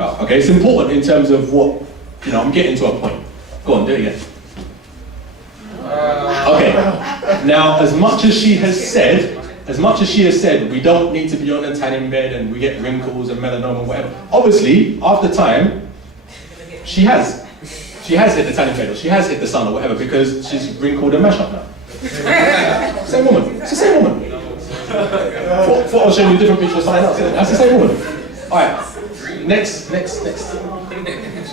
about. Okay, it's important in terms of what, I'm getting to a point. Go on, do it again. Okay, now as much as she has said, we don't need to be on a tanning bed and we get wrinkles and melanoma and whatever. Obviously, after time, she has hit the tanning bed or she has hit the sun or whatever because she's wrinkled and mashed up now. Same woman, it's the same woman. Thought I was showing you a different picture of something else. That's the same woman. Alright, next.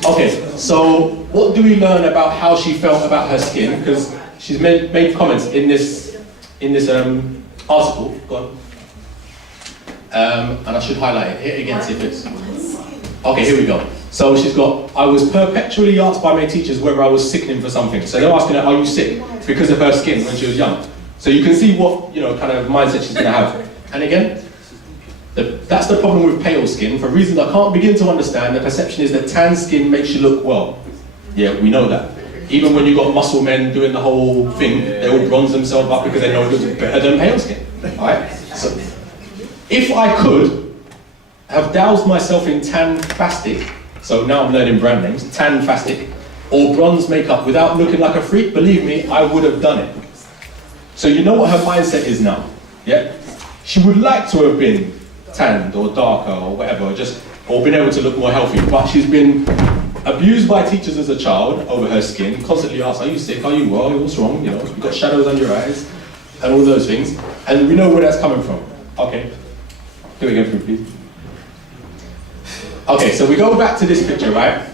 Okay, so what do we learn about how she felt about her skin? Because she's made comments in this article. Go on. And I should highlight it. Hit it again, see if it's... Okay, here we go. So she's got, I was perpetually asked by my teachers whether I was sickening for something. So they're asking her, are you sick? Because of her skin when she was young. So you can see what, kind of mindset she's gonna have. And again, that's the problem with pale skin. For reasons I can't begin to understand, the perception is that tan skin makes you look well. Yeah, we know that. Even when you've got muscle men doing the whole thing, they all bronze themselves up because they know it looks better than pale skin. Alright? So, if I could have doused myself in tan fastic, so now I'm learning brand names, tan fastic, or bronze makeup without looking like a freak, believe me, I would have done it. So you know what her mindset is now, yeah? She would like to have been tanned or darker or whatever, or been able to look more healthy, but she's been abused by teachers as a child over her skin, constantly asked, are you sick, are you well, what's wrong, you've got shadows under your eyes, and all those things, and we know where that's coming from. Okay, do it again for me, please. Okay, so we go back to this picture, right?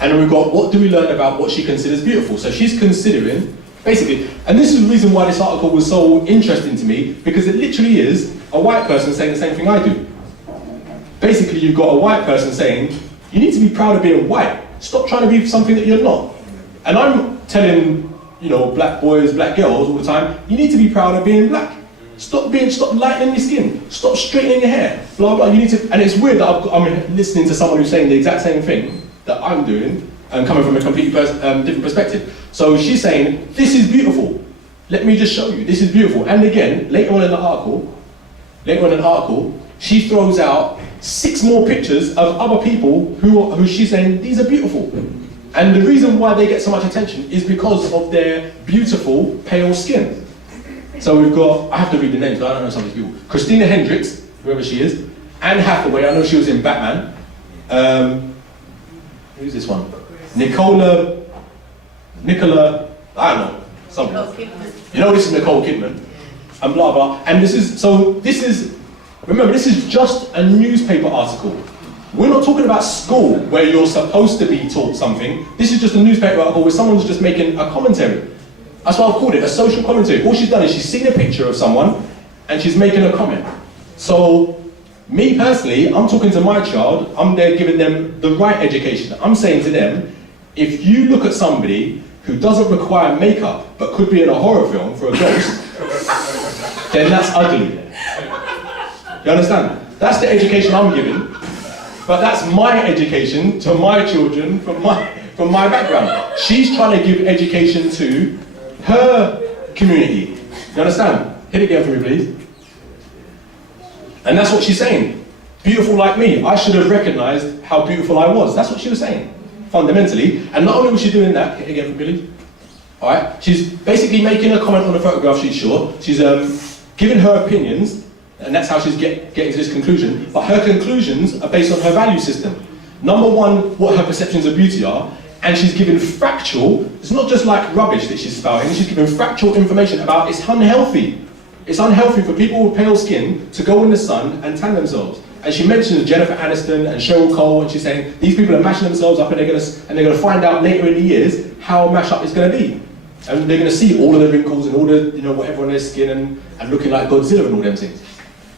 And then we've got, what do we learn about what she considers beautiful? So she's considering, basically, and this is the reason why this article was so interesting to me, because it literally is a white person saying the same thing I do. Basically, you've got a white person saying, you need to be proud of being white. Stop trying to be something that you're not. And I'm telling, black boys, black girls all the time, you need to be proud of being black. Stop lightening your skin. Stop straightening your hair. Blah, blah, you need to, and it's weird that I'm listening to someone who's saying the exact same thing that I'm doing, and coming from a completely different perspective. So she's saying, this is beautiful. Let me just show you, this is beautiful. And again, later on in the article, she throws out 6 more pictures of other people who she's saying, these are beautiful. And the reason why they get so much attention is because of their beautiful, pale skin. So we've got, I have to read the names, I don't know some of these people. Christina Hendricks, whoever she is, Anne Hathaway, I know she was in Batman. Who's this one? Nicola, I don't know, someone. This is Nicole Kidman, and blah blah. And this is, remember, this is just a newspaper article. We're not talking about school where you're supposed to be taught something. This is just a newspaper article where someone's just making a commentary. That's why I've called it a social commentary. All she's done is she's seen a picture of someone and she's making a comment. So, me personally, I'm talking to my child, I'm there giving them the right education. I'm saying to them, if you look at somebody who doesn't require makeup but could be in a horror film for a ghost, then that's ugly. You understand? That's the education I'm giving, but that's my education to my children from my background. She's trying to give education to her community. You understand? Hit it again for me, please. And that's what she's saying. Beautiful like me. I should have recognized how beautiful I was. That's what she was saying, fundamentally. And not only was she doing that, hit it again for me, please. All right? She's basically making a comment on the photograph, she's sure. She's giving her opinions, and that's how she's getting to this conclusion. But her conclusions are based on her value system. Number one, what her perceptions of beauty are, and she's giving factual, it's not just like rubbish that she's spouting, she's giving factual information about it's unhealthy. It's unhealthy for people with pale skin to go in the sun and tan themselves. And she mentions Jennifer Aniston and Cheryl Cole, and she's saying these people are mashing themselves up, and they're going to find out later in the years how mash up is going to be. And they're going to see all of the wrinkles and all the, whatever on their skin and looking like Godzilla and all them things.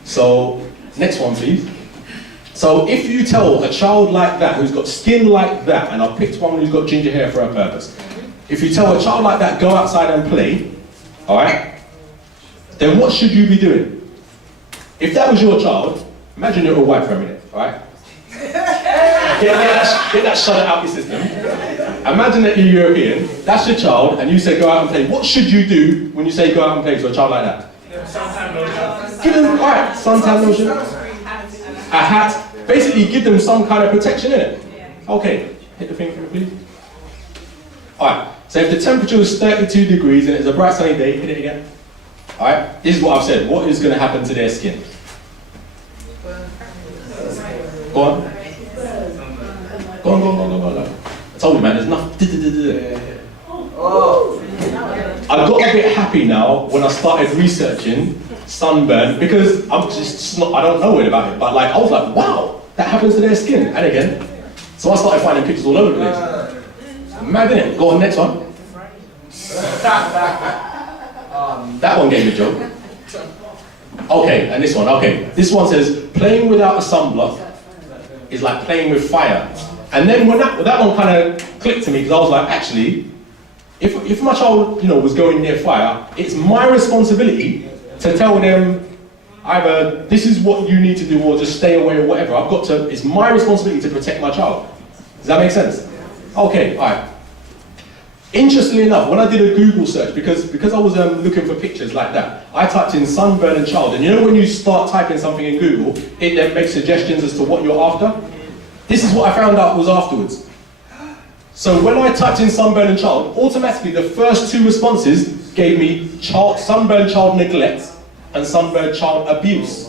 So, next one please. So if you tell a child like that, who's got skin like that, and I've picked one who's got ginger hair for a purpose. If you tell a child like that, go outside and play, all right, then what should you be doing? If that was your child, imagine you're all white for a minute, all right? Get that shut out your system. Imagine that you're European, that's your child, and you say go out and play. What should you do when you say go out and play to a child like that? Suntan lotion. Give them, all right, suntan lotion, a hat, basically give them some kind of protection in it. Okay, hit the thing for me, please. Alright, so if the temperature is 32 degrees and it's a bright sunny day, hit it again. Alright, this is what I've said. What is going to happen to their skin? Go on. Go on. I told you, man, there's nothing. I got a bit happy now when I started researching sunburn because I'm just not, I don't know it about it, but like I was like, wow, that happens to their skin. And again, so I started finding pictures all over the place. Mad, innit? Go on, next one. That one gave me a joke. Okay, and this one, okay. This one says, playing without a sunblock is like playing with fire. And then when that one kind of clicked to me, because I was like, actually, if my child, was going near fire, it's my responsibility to tell them either this is what you need to do or just stay away or whatever. It's my responsibility to protect my child. Does that make sense? Okay, all right. Interestingly enough, when I did a Google search, because I was looking for pictures like that, I typed in sunburn and child, and when you start typing something in Google, it then makes suggestions as to what you're after. This is what I found out was afterwards. So when I typed in sunburn and child, automatically the first two responses gave me sunburn child neglect and sunburn child abuse.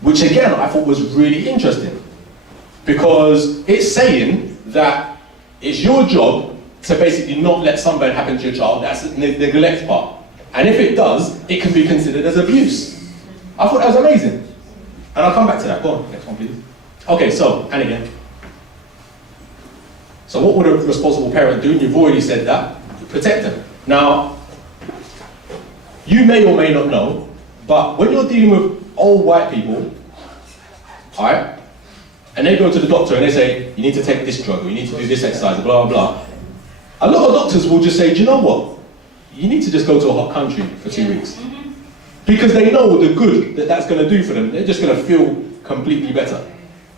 Which again, I thought was really interesting. Because it's saying that it's your job to basically not let sunburn happen to your child. That's the neglect part. And if it does, it can be considered as abuse. I thought that was amazing. And I'll come back to that. Go on, next one please. Okay, so, and again. So what would a responsible parent do? You've already said that. Protect them. Now, you may or may not know, but when you're dealing with old white people, alright, and they go to the doctor and they say, you need to take this drug, or you need to do this exercise, blah, blah, blah. A lot of doctors will just say, do you know what? You need to just go to a hot country for 2 weeks. Because they know the good that that's going to do for them. They're just going to feel completely better.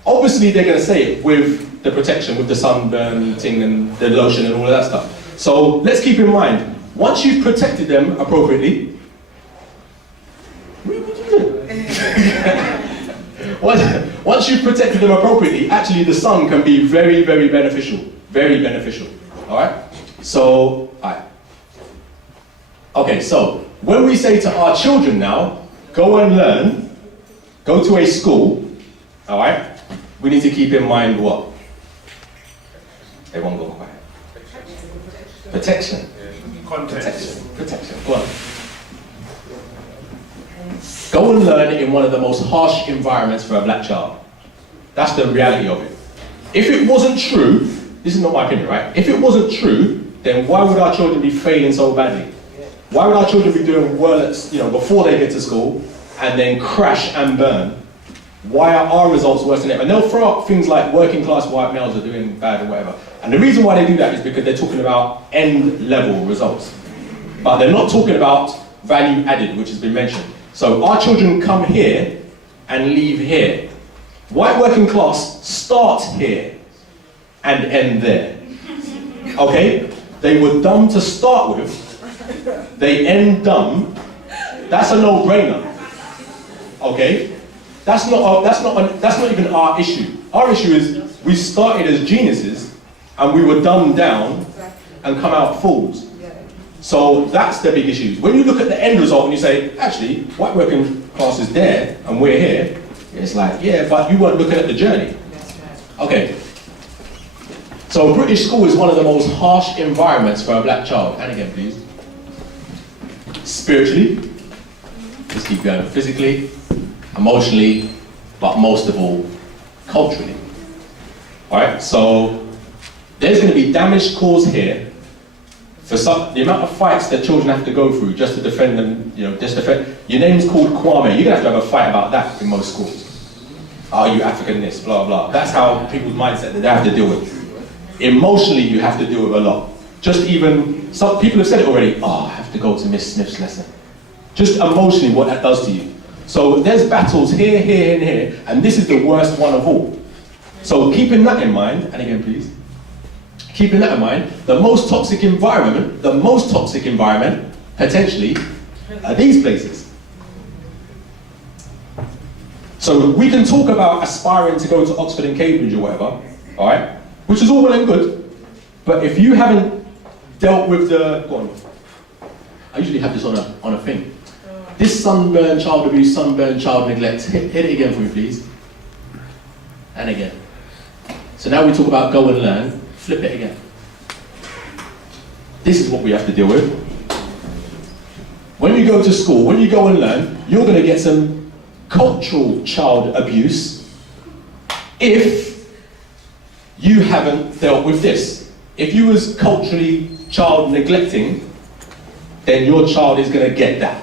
Obviously, they're going to say it with the protection, with the sunburn thing and the lotion and all of that stuff. So let's keep in mind, once you've protected them appropriately, once you've protected them appropriately, actually the sun can be very, very beneficial. Very beneficial. Alright? So, alright. Okay, so when we say to our children now, go and learn, go to a school, alright? We need to keep in mind what? Everyone go quiet. Protection. Protection. Go on. Go and learn in one of the most harsh environments for a black child. That's the reality of it. If it wasn't true, this is not my opinion, right? If it wasn't true, then why would our children be failing so badly? Why would our children be doing well at, before they get to school and then crash and burn? Why are our results worse than them? And they'll throw up things like working class white males are doing bad or whatever. And the reason why they do that is because they're talking about end level results. But they're not talking about value added, which has been mentioned. So our children come here and leave here. White working class start here and end there. Okay? They were dumb to start with. They end dumb. That's a no-brainer. Okay? That's not even our issue. Our issue is we started as geniuses and we were dumbed down and come out fools. So that's the big issue. When you look at the end result and you say, actually, white working class is there and we're here, it's like, yeah, but you weren't looking at the journey. Okay. So British school is one of the most harsh environments for a black child. And again, please. Spiritually, let's keep going. Physically, emotionally, but most of all, culturally. Alright, so there's going to be damage caused here for the amount of fights that children have to go through just to defend them, just defend. Your name's called Kwame, you're going to have a fight about that in most schools. Are you African this, blah, blah. That's how people's mindset that they have to deal with. Emotionally, you have to deal with a lot. Just even, some people have said it already, I have to go to Miss Smith's lesson. Just emotionally what that does to you. So there's battles here, here, and here, and this is the worst one of all. So keeping that in mind, and again please, keeping that in mind, the most toxic environment, potentially, are these places. So we can talk about aspiring to go to Oxford and Cambridge or whatever, all right? Which is all well and good, but if you haven't dealt with the, go on. I usually have this on a thing. This sunburn child abuse, sunburn child neglect. Hit it again for me, please. And again. So now we talk about go and learn. Flip it again. This is what we have to deal with. When you go to school, when you go and learn, you're going to get some cultural child abuse if you haven't dealt with this. If you was culturally child neglecting, then your child is going to get that.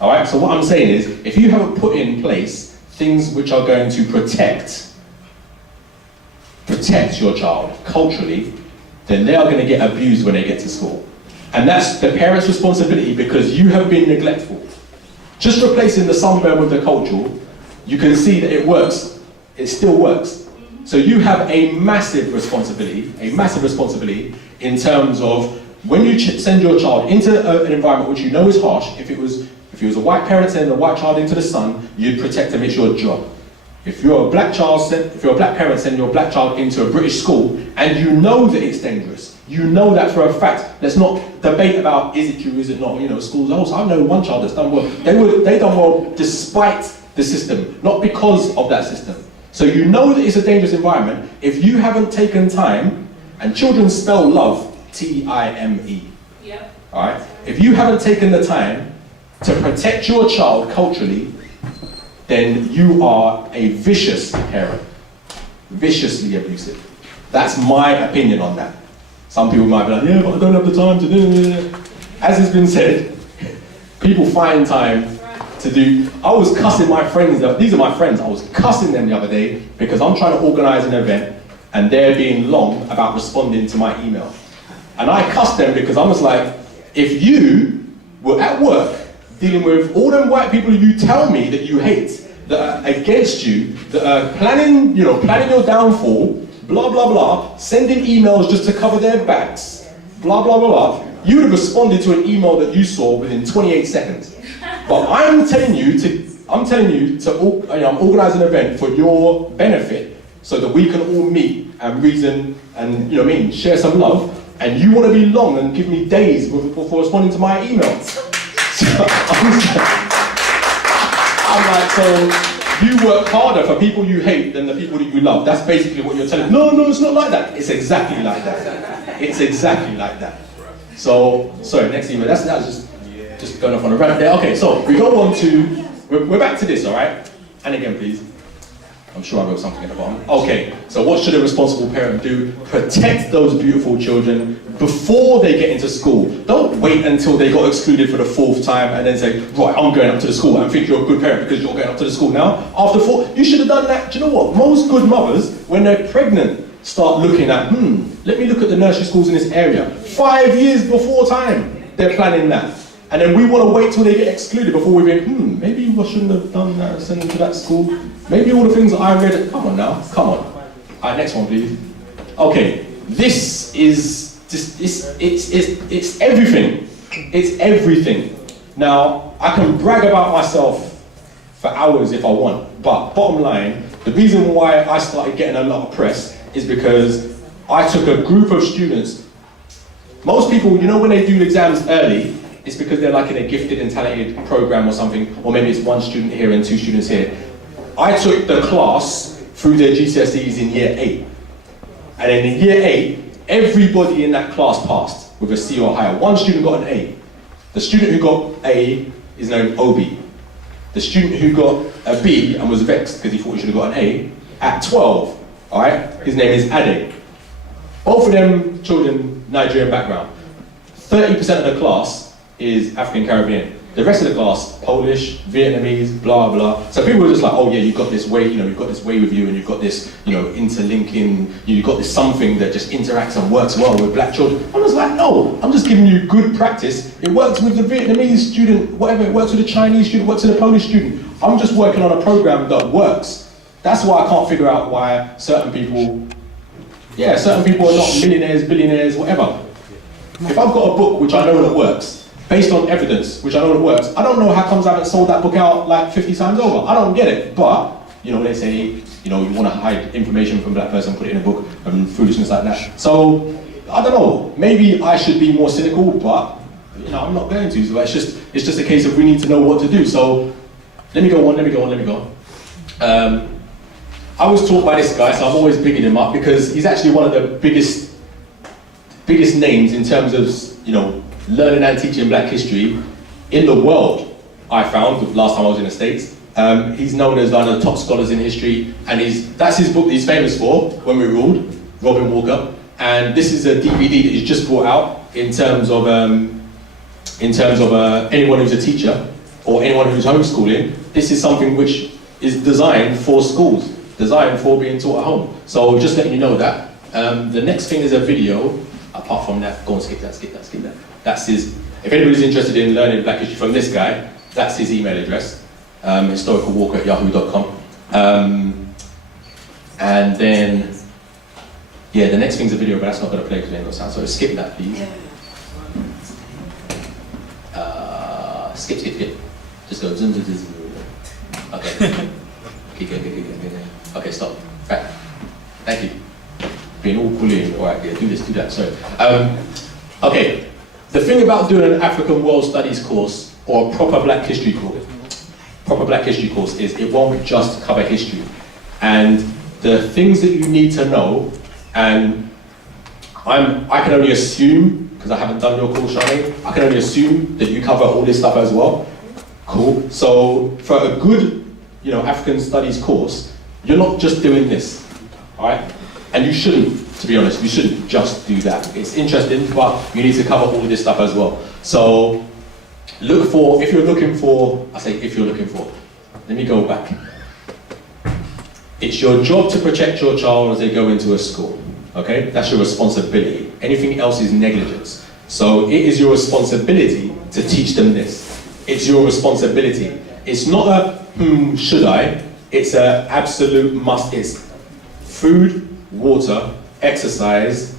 All right, so what I'm saying is, if you haven't put in place things which are going to protect your child culturally, then they are going to get abused when they get to school. And that's the parent's responsibility because you have been neglectful. Just replacing the sunburn with the cultural, you can see that it works. It still works. So you have a massive responsibility in terms of when you send your child into an environment which you know is harsh. If it was a white parent sending a white child into the sun, you'd protect them. It's your job. If you're a black parent sending your black child into a British school and you know that it's dangerous, you know that for a fact. Let's not debate about is it true, is it not. You know, schools also. I know one child that's done well. They done well despite the system, not because of that system. So you know that it's a dangerous environment. If you haven't taken time, and children spell love T-I-M-E. Yep. All right. If you haven't taken the time to protect your child culturally, then you are a vicious parent, viciously abusive. That's my opinion on that. Some people might be like, yeah, but I don't have the time to do it. As has been said, people find time to do. I was cussing my friends, these are my friends, I was cussing them the other day because I'm trying to organize an event and they're being long about responding to my email. And I cussed them because I was like, if you were at work dealing with all them white people you tell me that you hate, that are against you, that are planning your downfall, blah, blah, blah, sending emails just to cover their backs, blah, blah, blah, blah, you would have responded to an email that you saw within 28 seconds. But I'm telling you to I'm organize an event for your benefit so that we can all meet and reason and, share some love, and you want to be long and give me days before responding to my email. So I'm like, so you work harder for people you hate than the people that you love. That's basically what you're telling me. No, it's not like that. It's exactly like that. It's exactly like that. So, sorry, next email. That was just going off on a rant there. Okay, so we go on to, we're back to this, all right? And again, please. I'm sure I wrote something at the bottom. Okay, so what should a responsible parent do? Protect those beautiful children before they get into school. Don't wait until they got excluded for the 4th time and then say, right, I'm going up to the school and think you're a good parent because you're going up to the school now. After 4, you should have done that. Do you know what? Most good mothers, when they're pregnant, start looking at, let me look at the nursery schools in this area. 5 years before time, they're planning that. And then we want to wait till they get excluded before we think, maybe I shouldn't have done that and sent them to that school. Maybe all the things that I read, come on now, come on. All right, next one, please. Okay, this is just, it's everything. It's everything. Now, I can brag about myself for hours if I want, but bottom line, the reason why I started getting a lot of press is because I took a group of students. Most people, when they do exams early, it's because they're like in a gifted and talented program or something, or maybe it's 1 student here and 2 students here. I took the class through their GCSEs in year 8. And then in year 8, everybody in that class passed with a C or higher. 1 student got an A. The student who got A is named Obi. The student who got a B and was vexed because he thought he should have got an A, at 12, all right, his name is Ade. Both of them children, Nigerian background. 30% of the class is African Caribbean. The rest of the class, Polish, Vietnamese, blah, blah. So people were just like, oh yeah, you've got this way, you've got this way with you, and you've got this, interlinking, you've got this something that just interacts and works well with black children. I was like, no, I'm just giving you good practice. It works with the Vietnamese student, whatever, it works with the Chinese student, works with the Polish student. I'm just working on a program that works. That's why I can't figure out why certain people are not millionaires, billionaires, whatever. If I've got a book which I know that works, based on evidence, which I know that works, I don't know how comes I haven't sold that book out like 50 times over. I don't get it, but you know, they say, you know, you want to hide information from a black person, put it in a book, and foolishness like that. So, I don't know, maybe I should be more cynical, but, you know, I'm not going to. So it's just a case of we need to know what to do. So, let me go on. I was taught by this guy, so I'm always bigging him up because he's actually one of the biggest names in terms of, you know, learning and teaching black history in the world, I found, the last time I was in the States. He's known as one of the top scholars in history, and that's his book that he's famous for, When We Ruled, Robin Walker. And this is a DVD that he's just brought out in terms of anyone who's a teacher or anyone who's homeschooling. This is something which is designed for schools, designed for being taught at home. So just letting you know that. The next thing is a video. Apart from that, go and skip that. That's his, if anybody's interested in learning black history from this guy, that's his email address, historicalwalker@yahoo.com. And then, yeah, the next thing's a video, but that's not going to play because we ain't got sound, so skip that, please. Skip. Just go zoom. Okay. Okay, stop. Back. Thank you. Being all bullying, alright, yeah, do that, sorry. Okay, the thing about doing an African World Studies course or a proper black history course is it won't just cover history. And the things that you need to know, and I can only assume, because I haven't done your course, Shani, I can only assume that you cover all this stuff as well. Cool. So for a good, you know, African Studies course, you're not just doing this, alright? And you shouldn't, to be honest, you shouldn't just do that. It's interesting, but you need to cover all of this stuff as well. So look for, if you're looking for, let me go back. It's your job to protect your child as they go into a school, okay? That's your responsibility. Anything else is negligence. So it is your responsibility to teach them this. It's your responsibility. It's not a, should I? It's an absolute must. It's food, water, exercise,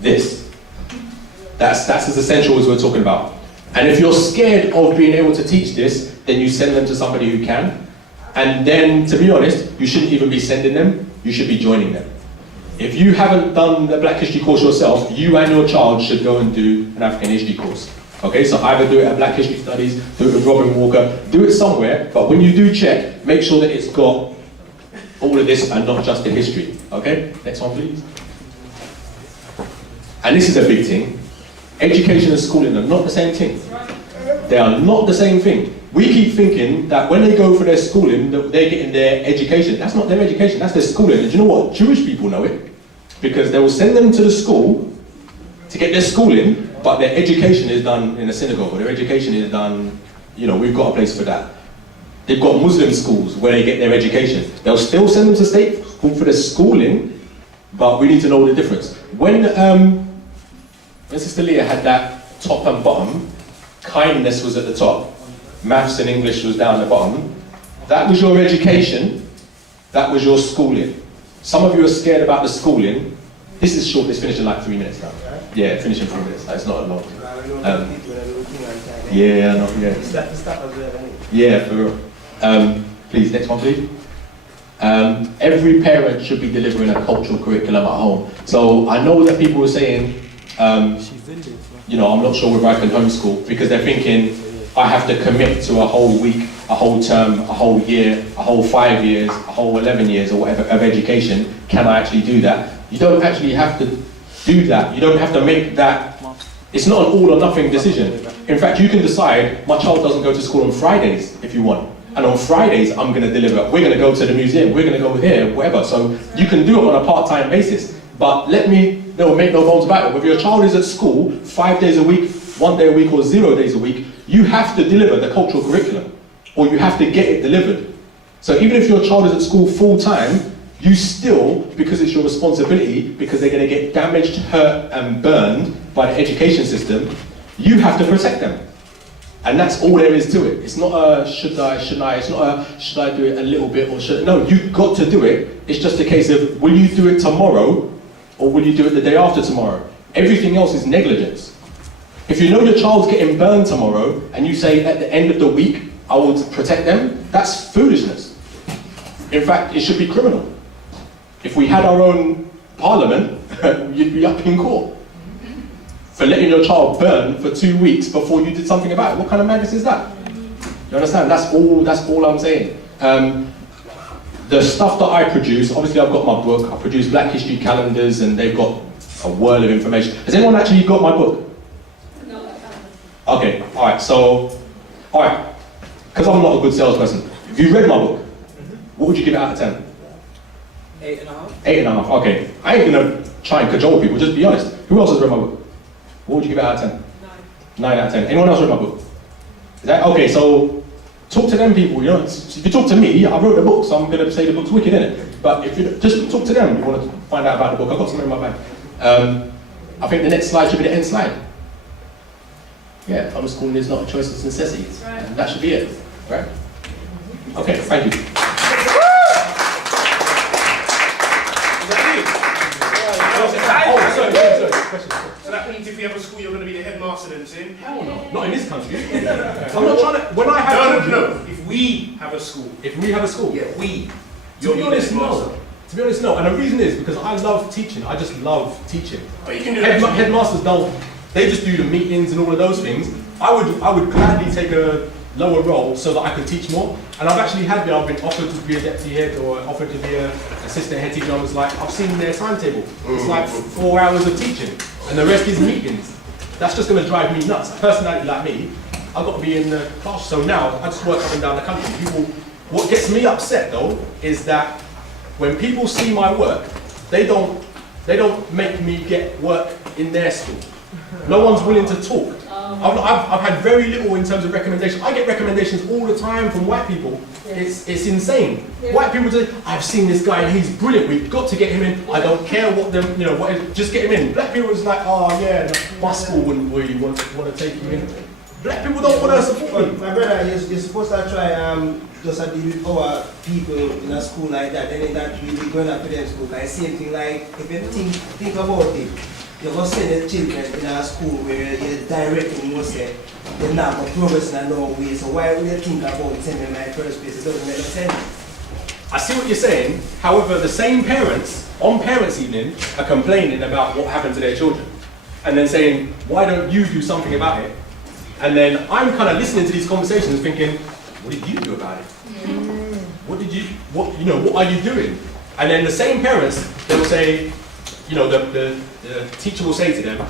this. That's as essential as we're talking about. And if you're scared of being able to teach this, then you send them to somebody who can. And then, to be honest, you shouldn't even be sending them, you should be joining them. If you haven't done the Black History course yourself, you and your child should go and do an African History course. Okay, so either do it at Black History Studies, do it with Robin Walker, do it somewhere, but when you do check, make sure that it's got all of this and not just the history. Okay, next one please. And this is a big thing. Education and schooling are not the same thing. They are not the same thing. We keep thinking that when they go for their schooling, that they're getting their education. That's not their education, that's their schooling. And do you know what? Jewish people know it. Because they will send them to the school to get their schooling, but their education is done in a synagogue, or their education is done, you know, we've got a place for that. They've got Muslim schools where they get their education. They'll still send them to state school for their schooling, but we need to know the difference. When Sister Leah had that top and bottom, kindness was at the top, maths and English was down the bottom, that was your education, that was your schooling. Some of you are scared about the schooling. This is short, it's finished in like 3 minutes now. Yeah, finish in 3 minutes, it's not a lot. Yeah, no, yeah. Yeah, for real. Please, next one, please. Every parent should be delivering a cultural curriculum at home. So I know that people were saying, you know, I'm not sure whether I can homeschool, because they're thinking, I have to commit to a whole week, a whole term, a whole year, a whole 5 years, a whole 11 years or whatever of education. Can I actually do that? You don't actually have to do that. You don't have to make that. It's not an all or nothing decision. In fact, you can decide, my child doesn't go to school on Fridays if you want. And on Fridays, I'm going to deliver. We're going to go to the museum. We're going to go here, whatever. So you can do it on a part-time basis. But let me make no bones about it. Whether your child is at school 5 days a week, 1 day a week, or 0 days a week, you have to deliver the cultural curriculum, or you have to get it delivered. So even if your child is at school full-time, you still, because it's your responsibility, because they're going to get damaged, hurt, and burned by the education system, you have to protect them. And that's all there is to it. It's not a should I, shouldn't I, it's not a should I do it a little bit or should, no, you've got to do it. It's just a case of, will you do it tomorrow, or will you do it the day after tomorrow? Everything else is negligence. If you know your child's getting burned tomorrow, and you say at the end of the week, I will protect them, that's foolishness. In fact, it should be criminal. If we had our own parliament, you'd be up in court for letting your child burn for 2 weeks before you did something about it. What kind of madness is that? You understand? That's all I'm saying. The stuff that I produce, obviously I've got my book, I produce Black History calendars and they've got a world of information. Has anyone actually got my book? No, I haven't. Okay, alright, because I'm not a good salesperson. If you read my book, what would you give it out of 10? 8.5. 8.5, okay. I ain't gonna try and cajole people, just be honest. Who else has read my book? What would you give it out of 10? 9. 9 out of 10. Anyone else read my book? Is that okay? So talk to them people. You know, if you talk to me, I wrote the book, so I'm gonna say the book's wicked, innit? But if you just talk to them, you want to find out about the book. I've got something in my bag. I think the next slide should be the end slide. Yeah, homeschooling is not a choice; it's a necessity. That's right. And that should be it, right? Okay, thank you. Sorry. So that means if you have a school, you're going to be the headmaster then, Tim? Hell no, not in this country. I'm not trying to. When I have No. If we have a school. If we have a school. Yeah, we. To be honest, no. To be honest, no. And the reason is because I love teaching. I just love teaching. But you can do that. Headmasters don't. They just do the meetings and all of those things. I would gladly take a lower role so that I could teach more. And I've actually I've been offered to be a deputy head or offered to be an assistant head teacher. I was like, I've seen their timetable. It's like 4 hours of teaching, and the rest is meetings. That's just going to drive me nuts. A personality like me, I've got to be in the class. So now I just work up and down the country. What gets me upset though is that when people see my work, they don't make me get work in their school. No one's willing to talk. I've had very little in terms of recommendations. I get recommendations all the time from white people. It's insane. Yeah. White people say, I've seen this guy and he's brilliant. We've got to get him in. I don't care what them, just get him in. Black people is like, oh yeah, my school wouldn't really want to take you in. Black people don't want to support me. My brother, you're supposed to try just to deal with our people in a school like that. Then that really going up to them school. Like same thing like if you think about it. You're going to send the children in a school where you're directing most of they're not going to progress in a long way. So why would you think about sending them in the first place? It doesn't make sense. I see what you're saying. However, the same parents on parents' evening are complaining about what happened to their children, and then saying, "Why don't you do something about it?" And then I'm kind of listening to these conversations, thinking, "What did you do about it? What are you doing?" And then the same parents, they'll say, the teacher will say to them,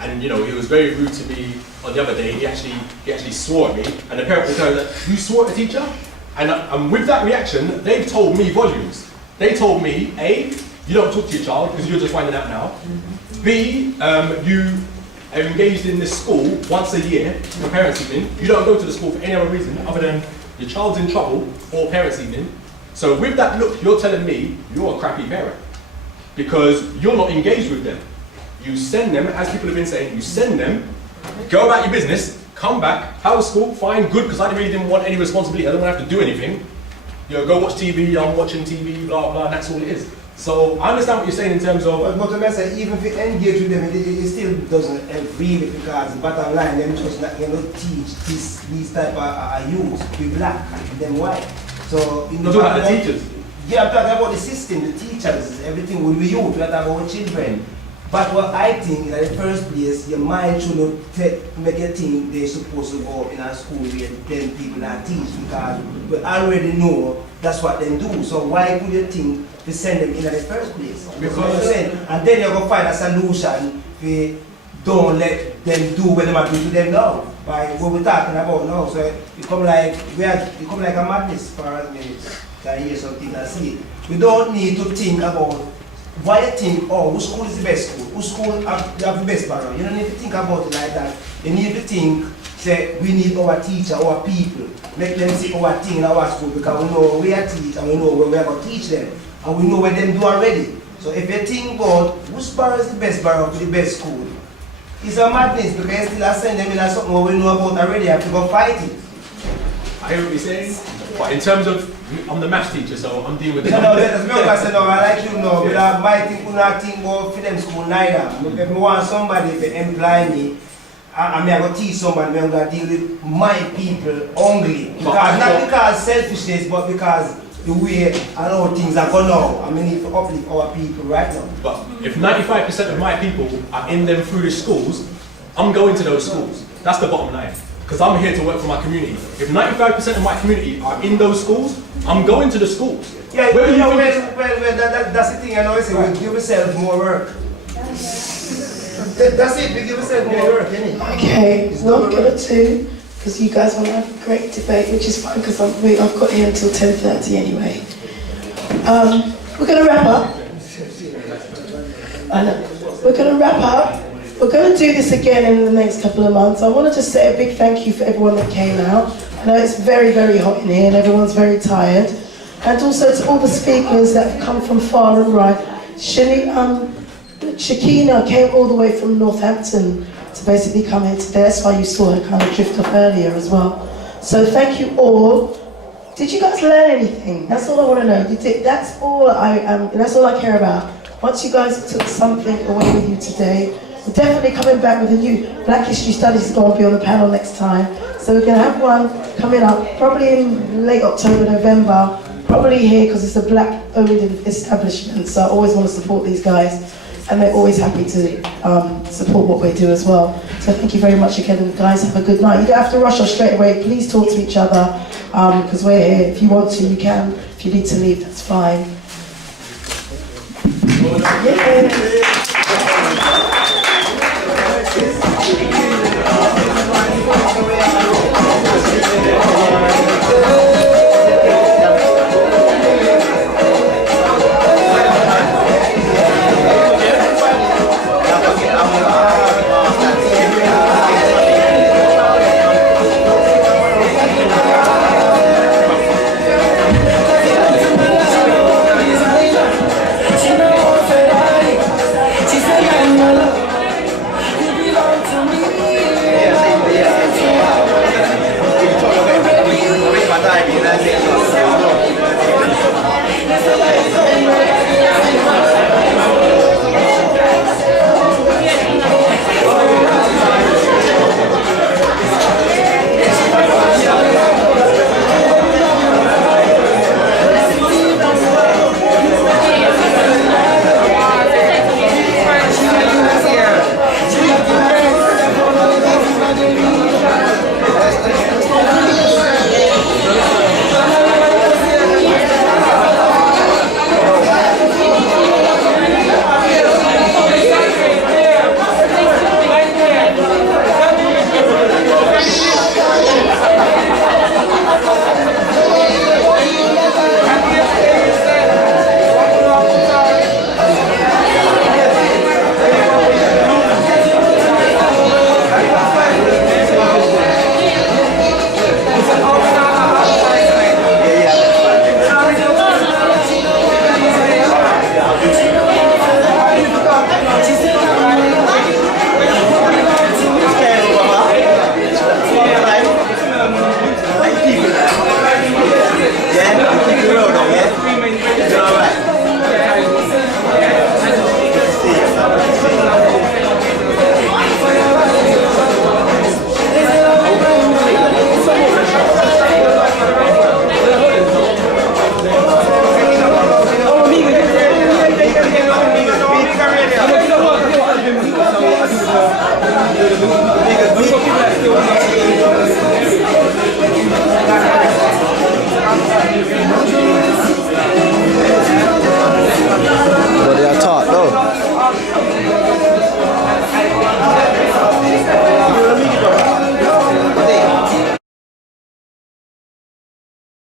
and he was very rude to me on the other day. He actually swore at me, and the parent will tell them, "You swore at the teacher?" And with that reaction, they've told me volumes. They told me, A, you don't talk to your child because you're just finding out now. B, you are engaged in this school once a year for parents' evening. You don't go to the school for any other reason other than your child's in trouble for parents' evening. So with that look, you're telling me you're a crappy parent because you're not engaged with them. You send them, as people have been saying, you send them, go about your business, come back, how was school? Fine, good, because I really didn't want any responsibility. I don't want to have to do anything. Go watch TV, I'm watching TV, blah, blah, and that's all it is. So I understand what you're saying in terms of... But the message, even if you engage with them, it still doesn't help really because the bottom line, them just not teach these type of youth, be black, and them white. So... You're talking about the teachers? Yeah, I'm talking about the system, the teachers, everything will be youth, we're talking about children. But what I think, in the first place, your mind should not make you think they're supposed to go in a school where then people not teach because we already know that's what they do. So why could you think to send them in the first place? Because and then you're going to find a solution if don't let them do what they might do to them now. By what we're talking about now. So it become like a madness for us maybe. Can hear something and see it. We don't need to think about why you think, which school is the best school? Which school have the best background? You don't need to think about it like that. You need to think, say, we need our teacher, our people. Make them see our thing in our school because we know where we are teach and we know where we are going to teach them. And we know what them do already. So if you think about which bar is the best bar for the best school, it's a madness because you still send them in something we know about already. You have to go fight it. I hear what you're saying, but in terms of, I'm the maths teacher, so I'm dealing with it. No, that's me. I said, no, I like you know, but I might think, not think about for them school neither. If I want somebody to employ me, I'm going to teach somebody, I'm going to deal with my people only. Because, not because selfishness, but because the way and how things are going now. I mean, if uplift our people right now. But if 95% of my people are in them foolish schools, I'm going to those schools. That's the bottom line. Because I'm here to work for my community. If 95% of my community are in those schools, I'm going to the schools. Yeah, Where do you think that's the thing I know. Say, we give yourself more work. That's it, we give yourself more work, innit? Okay, what I'm gonna do, because you guys want to have a great debate, which is fine because I've got here until 10:30 anyway. We're gonna wrap up. I know. We're gonna wrap up. We're gonna do this again in the next couple of months. I want to just say a big thank you for everyone that came out. I know it's very, very hot in here and everyone's very tired. And also to all the speakers that have come from far and right. Shakina came all the way from Northampton to basically come here today. That's why you saw her kind of drift off earlier as well. So thank you all. Did you guys learn anything? That's all I want to know. You did. That's all that's all I care about. Once you guys took something away with you today, we're definitely coming back with a new Black History Studies is going to be on the panel next time. So we're going to have one coming up probably in late October, November. Probably here because it's a black-owned establishment. So I always want to support these guys. And they're always happy to support what we do as well. So thank you very much again, and guys, have a good night. You don't have to rush us straight away. Please talk to each other, because we're here. If you want to, you can. If you need to leave, that's fine. What they are taught, though.